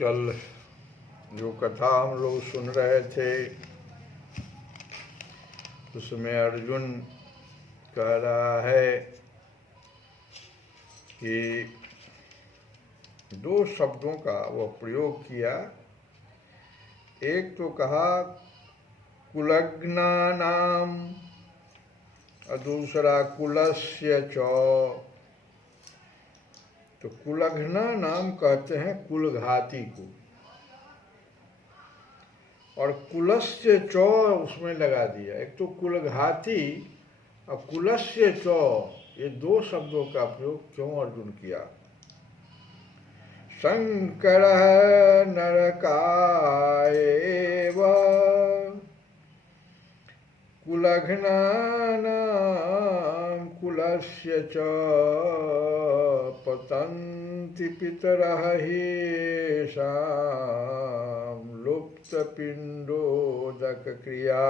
कल जो कथा हम लोग सुन रहे थे उसमें अर्जुन कह रहा है कि दो शब्दों का वह प्रयोग किया। एक तो कहा कुलग्नानाम और दूसरा कुलस्य च, तो कुलघ्ना नाम कहते हैं कुलघाती को, और कुलस्य च उसमें लगा दिया। एक तो कुलघाती और कुलस्य च, ये दो शब्दों का प्रयोग क्यों अर्जुन किया? शंकर नरकायेव कुलघ्नानां कुलस्य च पतन्ति पितरः ह्येषां लुप्तपिण्डोदक क्रिया।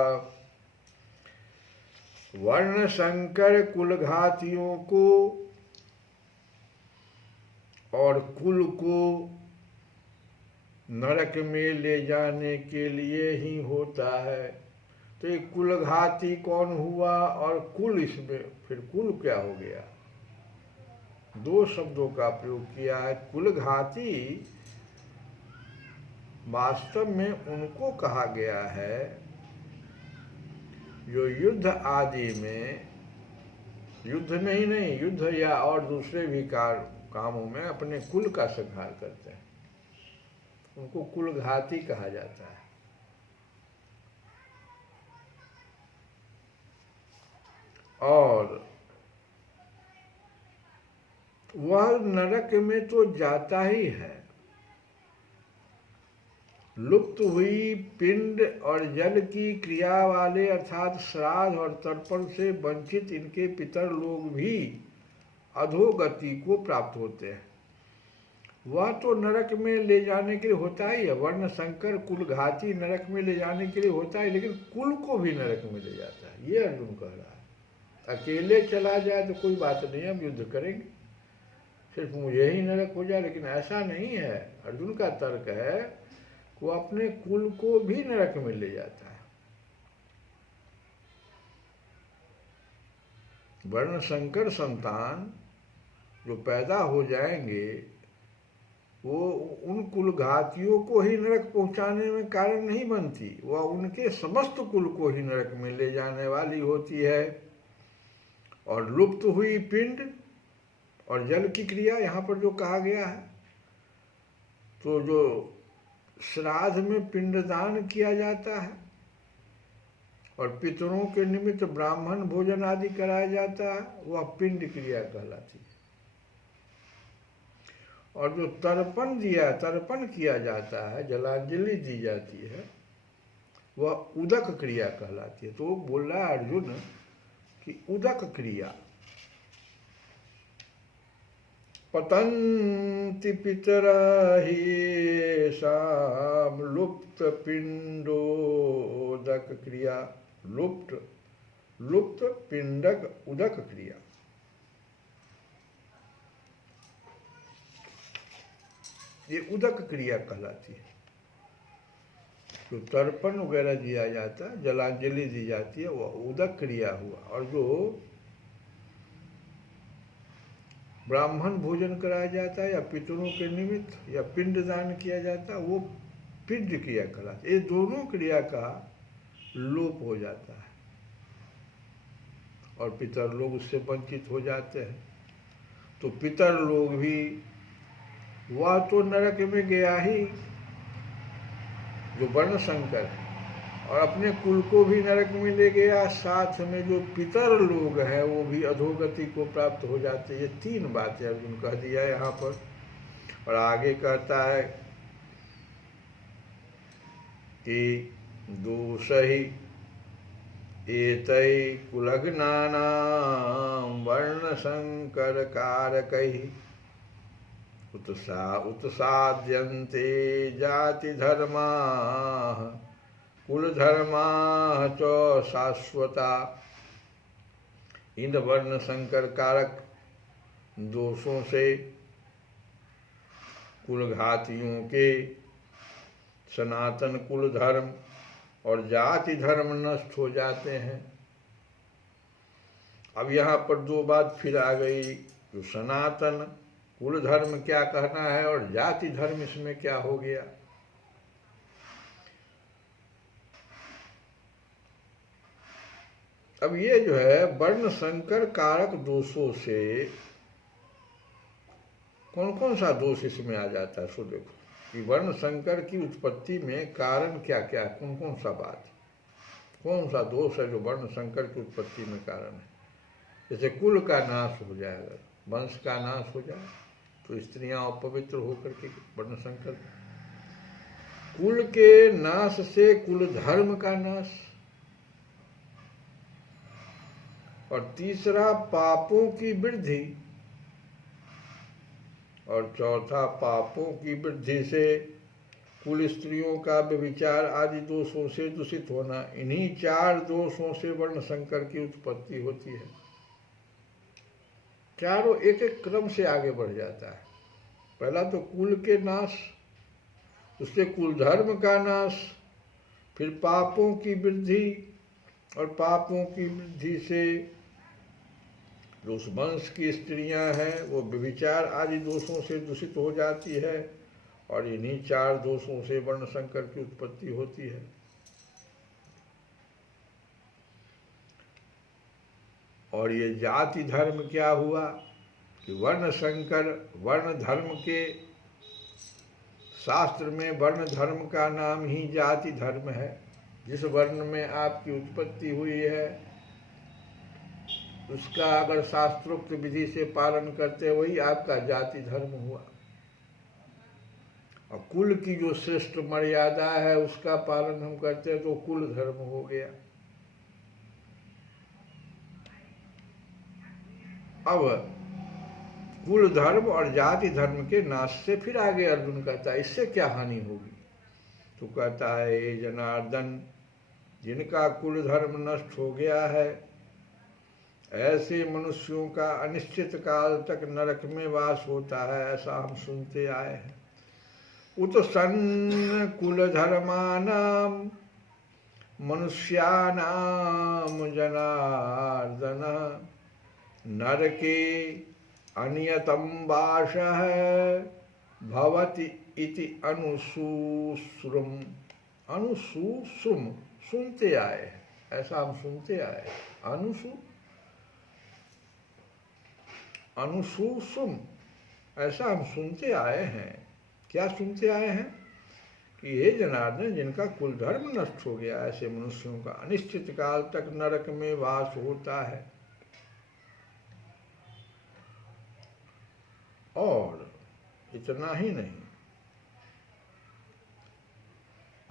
वर्ण संकर कुलघातियों को और कुल को नरक में ले जाने के लिए ही होता है। तो ये कुलघाती कौन हुआ और कुल, इसमें फिर कुल क्या हो गया? दो शब्दों का प्रयोग किया है। कुलघाती वास्तव में उनको कहा गया है जो युद्ध आदि में, युद्ध में ही नहीं, युद्ध या और दूसरे भी कामों में अपने कुल का संहार करते हैं, उनको कुलघाती कहा जाता है। और वह नरक में तो जाता ही है। लुप्त हुई पिंड और जल की क्रिया वाले अर्थात श्राद्ध और तर्पण से वंचित इनके पितर लोग भी अधोगति को प्राप्त होते हैं। वह तो नरक में ले जाने के लिए होता ही है, वर्ण संकर कुलघाती नरक में ले जाने के लिए होता है, लेकिन कुल को भी नरक में ले जाता है, ये अर्जुन कह रहा है। अकेले चला जाए तो कोई बात नहीं, हम युद्ध करेंगे, सिर्फ मुझे ही नरक हो जाए, लेकिन ऐसा नहीं है। अर्जुन का तर्क है वो अपने कुल को भी नरक में ले जाता है। वर्ण संकर संतान जो पैदा हो जाएंगे वो उन कुलघातियों को ही नरक पहुंचाने में कारण नहीं बनती, वह उनके समस्त कुल को ही नरक में ले जाने वाली होती है। और लुप्त हुई पिंड और जल की क्रिया यहाँ पर जो कहा गया है, तो जो श्राद्ध में पिंडदान किया जाता है और पितरों के निमित्त ब्राह्मण भोजन आदि कराया जाता है, वह पिंड क्रिया कहलाती है। और जो तर्पण किया जाता है, जलांजलि दी जाती है, वह उदक क्रिया कहलाती है। तो बोल रहा है अर्जुन कि उदक क्रिया, पतन्ति पितरः ह्येषां लुप्त पिंडोदक क्रिया, लुप्त पिंडक उदक क्रिया। ये उदक क्रिया कहलाती है। जो तर्पण वगैरह दिया जाता है, जलांजलि दी जाती है, वह उदक क्रिया हुआ। और जो ब्राह्मण भोजन कराया जाता है या पितरों के निमित्त या पिंडदान किया जाता है, वो पिंड क्रिया कहलाती है। ये दोनों क्रिया का लोप हो जाता है और पितर लोग उससे वंचित हो जाते हैं। तो पितर लोग भी, वह तो नरक में गया ही जो वर्ण संकर है, और अपने कुल को भी नरक में ले गया, साथ में जो पितर लोग हैं वो भी अधोगति को प्राप्त हो जाते हैं। ये तीन बातें अर्जुन कह दिया है यहाँ पर। और आगे कहता है कि दोषहि एतै कुलघ्नानां वर्ण संकर कारकैः उत्साद्यन्ते जाति धर्माः कुलधर्माः च शाश्वता। इन वर्ण संकर कारक दोषों से कुलघातियों के सनातन कुल धर्म और जाति धर्म नष्ट हो जाते हैं। अब यहाँ पर दो बात फिर आ गई, जो सनातन कुल धर्म क्या कहना है और जाति धर्म इसमें क्या हो गया। अब ये जो है वर्ण संकर कारक दोषों से कौन कौन सा दोष इसमें आ जाता है, सो देखो कि वर्ण संकर की उत्पत्ति में कारण क्या क्या है, कौन कौन सा बात, कौन सा दोष है जो वर्ण संकर की उत्पत्ति में कारण है। जैसे कुल का नाश हो जाएगा, वंश का नाश हो जाए तो स्त्रियां अपवित्र होकर के वर्ण संकर, कुल के नाश से कुल धर्म का नाश, और तीसरा पापों की वृद्धि, और चौथा पापों की वृद्धि से कुल स्त्रियों का व्यभिचार आदि दोषों से दूषित होना। इन्हीं 4 दोषों से वर्ण संकर की उत्पत्ति होती है। चारों एक एक क्रम से आगे बढ़ जाता है। पहला तो कुल के नाश, उससे कुल धर्म का नाश, फिर पापों की वृद्धि, और पापों की वृद्धि से जो उस वंश की स्त्रियां हैं वो व्यभिचार आदि दोषों से दूषित हो जाती है, और इन्हीं 4 दोषों से वर्ण संकर की उत्पत्ति होती है। और ये जाति धर्म क्या हुआ कि वर्ण संकर, वर्ण धर्म के शास्त्र में वर्ण धर्म का नाम ही जाति धर्म है। जिस वर्ण में आपकी उत्पत्ति हुई है उसका अगर शास्त्रोक्त विधि से पालन करते वही आपका जाति धर्म हुआ, और कुल की जो श्रेष्ठ मर्यादा है उसका पालन हम करते हैं तो कुल धर्म हो गया। अब कुल धर्म और जाति धर्म के नाश से फिर आगे अर्जुन कहता है इससे क्या हानि होगी, तो कहता है हे जनार्दन, जिनका कुल धर्म नष्ट हो गया है ऐसे मनुष्यों का अनिश्चित काल तक नरक में वास होता है, ऐसा हम सुनते आए हैं। उत्सन्न कुल धर्मानाम मनुष्यानाम जनार्दन नरके अनियतम वासः भवति इति अनुसूश्रुम। अनुसूश्रुम सुनते आए हैं, ऐसा हम सुनते आए हैं। अनुसूश्रुम ऐसा हम सुनते आए हैं। क्या सुनते आए हैं कि हे जनार्दन, जिनका कुल धर्म नष्ट हो गया ऐसे मनुष्यों का अनिश्चित काल तक नरक में वास होता है। और इतना ही नहीं,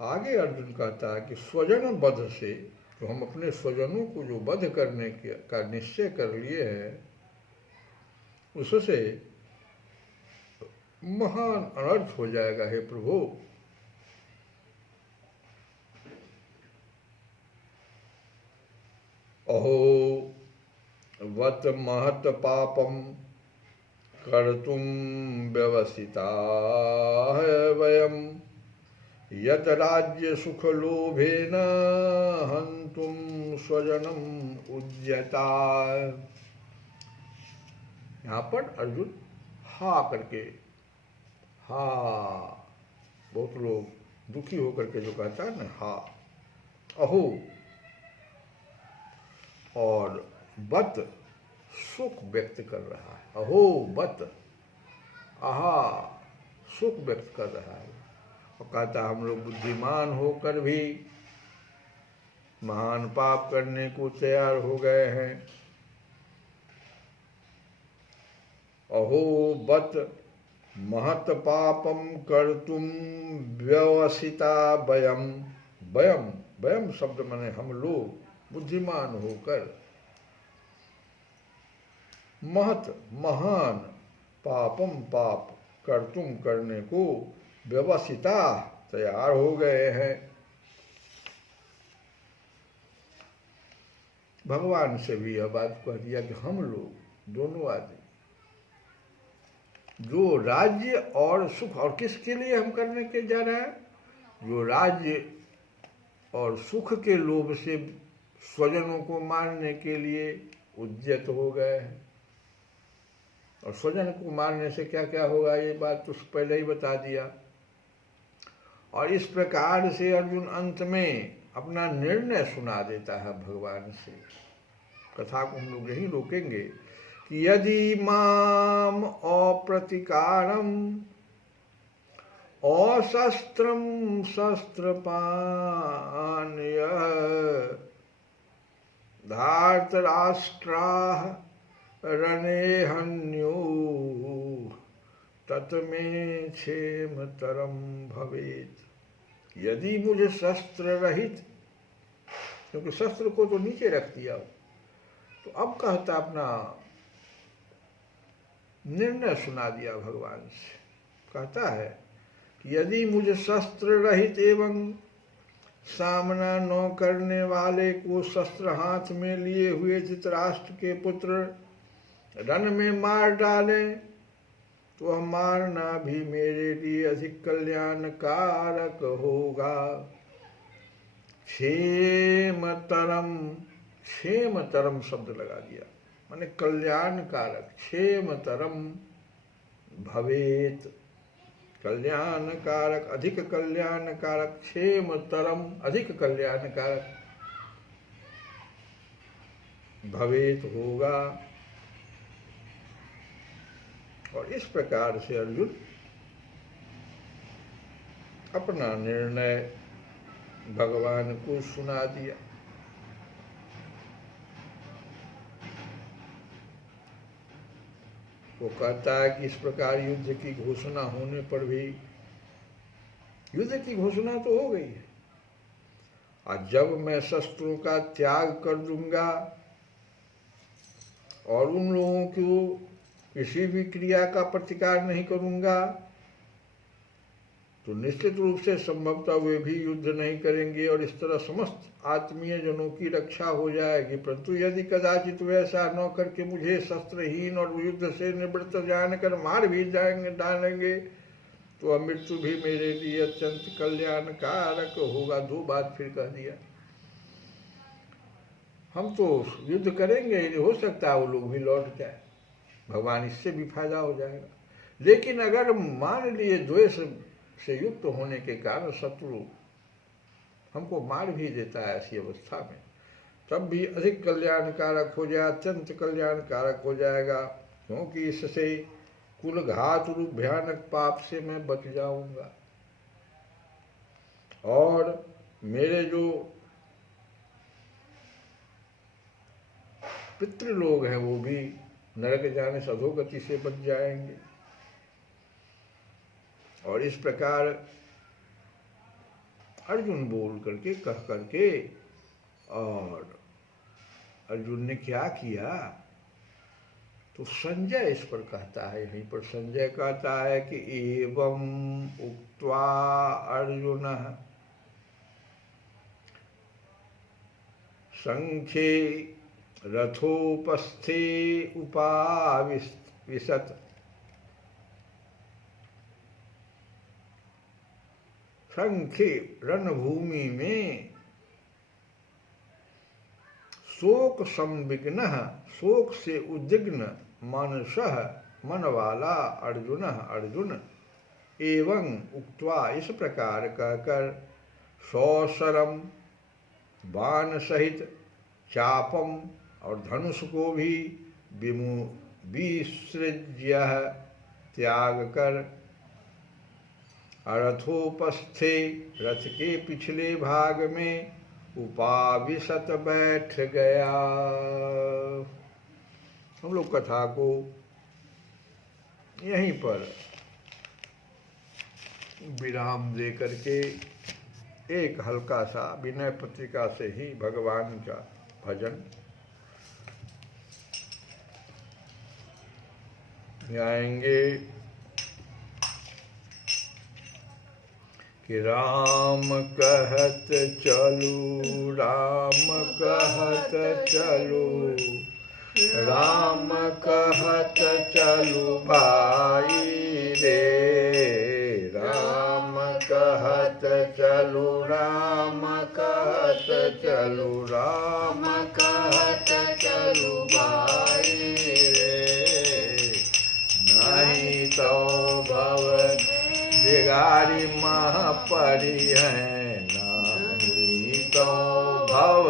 आगे अर्जुन कहता है कि स्वजन वध से, तो हम अपने स्वजनों को जो वध करने का निश्चय कर लिए हैं उससे महान अनर्थ हो जाएगा। हे प्रभु, अहो वत महत पापम कर्तुम व्यवसिता वयम यत राज्य सुख लोभेन हंतुम स्वजनम उद्यता। यहाँ पर अर्जुन हा करके, हा, बहुत लोग दुखी होकर के जो कहता है ना हा, अहो, और बत सुख व्यक्त कर रहा है। अहो बत, आहा, सुख व्यक्त कर रहा है। और कहता हम लोग बुद्धिमान होकर भी महान पाप करने को तैयार हो गए हैं। अहो बत महत पापम कर्तुम व्यवसिता वयम। वयम, वयम शब्द माने हम लोग बुद्धिमान होकर महत महान पापम पाप कर्तुम करने को व्यवसिता तैयार हो गए हैं। भगवान से भी यह बात कह दिया कि हम लोग दोनों आदमी जो राज्य और सुख, और किसके लिए हम करने के जा रहे हैं, जो राज्य और सुख के लोभ से स्वजनों को मारने के लिए उद्यत हो गए हैं। और स्वजन को मारने से क्या क्या होगा ये बात तो पहले ही बता दिया। और इस प्रकार से अर्जुन अंत में अपना निर्णय सुना देता है भगवान से कथा को हम लोग यहीं रोकेंगे कि यदि माम अप्रतिकारम अशस्त्रम शस्त्रपान्य धार्तराष्ट्राः रणे तत्मे क्षेमतरम भवेत। यदि मुझे शस्त्र रहित, क्योंकि शस्त्र को तो नीचे रख दिया, तो अब कहता अपना निर्णय सुना दिया भगवान से। कहता है कि यदि मुझे शस्त्र रहित एवं सामना न करने वाले को शस्त्र हाथ में लिए हुए धृतराष्ट्र के पुत्र रण में मार डालें, तो वह मारना भी मेरे लिए अधिक कल्याणकारक होगा। क्षेमतरम, क्षेमतरम शब्द लगा दिया, माने कल्याणकारक, क्षेमतरम भवेत, कल्याणकारक, अधिक कल्याणकारक, क्षेमतरम अधिक कल्याणकारक भवेत होगा। और इस प्रकार से अर्जुन अपना निर्णय भगवान को सुना दिया। वो कहता है कि इस प्रकार युद्ध की घोषणा होने पर भी, युद्ध की घोषणा तो हो गई है, और जब मैं शस्त्रों का त्याग कर दूंगा और उन लोगों को किसी भी क्रिया का प्रतिकार नहीं करूंगा, तो निश्चित रूप से संभवतः वे भी युद्ध नहीं करेंगे और इस तरह समस्त आत्मीय जनों की रक्षा हो जाएगी। परंतु यदि कदाचित वैसा न करके मुझे शस्त्रहीन और युद्ध से निवृत्त जानकर मार भी जाएंगे डालेंगे, तो वह मृत्यु भी मेरे लिए अत्यंत कल्याणकारक होगा। दो बात फिर कह दिया। हम तो युद्ध करेंगे, हो सकता है वो लोग भी लौट जाए, भगवान इससे भी फायदा हो जाएगा। लेकिन अगर मान लिए द्वेष से युक्त होने के कारण शत्रु हमको मार भी देता है ऐसी अवस्था में, तब भी अधिक कल्याणकारक हो जाए, अत्यंत कल्याणकारक हो जाएगा, क्योंकि इससे कुलघात रूप भयानक पाप से मैं बच जाऊंगा और मेरे जो पितृलोग हैं वो भी नरक जाने से अधोगति से बच जाएंगे। और इस प्रकार अर्जुन बोल करके, कह करके, और अर्जुन ने क्या किया, तो संजय इस पर कहता है, यहीं पर संजय कहता है कि एवं उक्त्वा अर्जुन संख्ये रथोपस्थे उपाविशत। संख्ये रणभूमि में शोक संविघ्न, शोक से उद्विग्न मनसः, मन वाला अर्जुन, अर्जुन एवं उक्त्वा इस प्रकार कहकर सौशरम बाण सहित चापम और धनुष को भी विसृज्य त्याग कर रथोपस्थे रथ के पिछले भाग में उपाविशत बैठ गया। हम लोग कथा को यहीं पर विराम दे करके एक हल्का सा विनय पत्रिका से ही भगवान का भजन गाएंगे कि राम कहत चलू, राम कहत चलू, राम कहत चलू भाई रे, राम कहत चलू, राम कहत चलू, राम कहत चलू भाई रे, नहीं तो भव बिगाड़ी मह पड़ी है, नहीं तो भव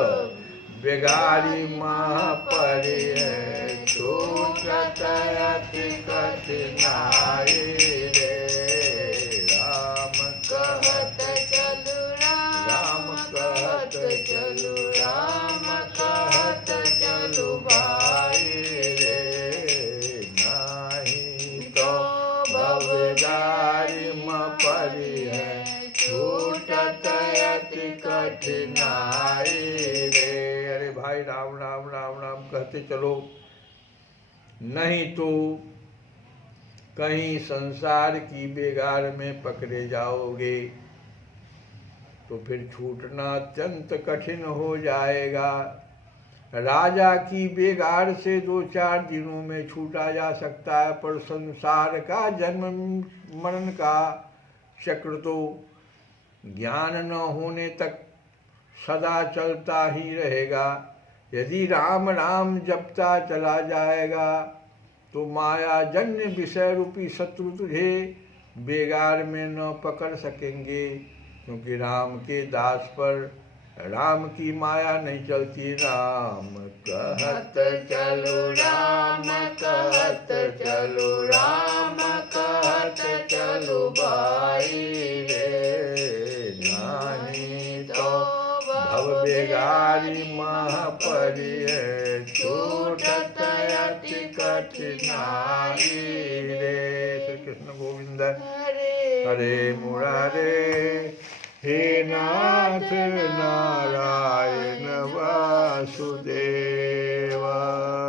बेगारी मह परी है छूटत अति कठिनाई रे। राम कहत चलु राम कहत चलु राम कहत चलु भाई रे। नहीं तो भवगारी मह परी है छूटत अति कठिनाई रे। अरे भाई राम राम राम राम कहते चलो, नहीं तो कहीं संसार की बेगार में पकड़े जाओगे तो फिर छूटना अत्यंत कठिन हो जाएगा। राजा की बेगार से 2-4 दिनों में छूटा जा सकता है, पर संसार का जन्म मरण का चक्र तो ज्ञान न होने तक सदा चलता ही रहेगा। यदि राम राम जपता चला जाएगा तो माया जन्य विषय रूपी शत्रु तुझे बेगार में न पकड़ सकेंगे, क्योंकि राम के दास पर राम की माया नहीं चलती। राम कहत चलो राम कहत चलो राम कहत चलो भाई रे। नहीं तो भव बेगारी मह परी है छूटत अति कठिनाई रे। श्री कृष्ण गोविंद हरे मुरारे। हे नाथ नारायण वासुदेव।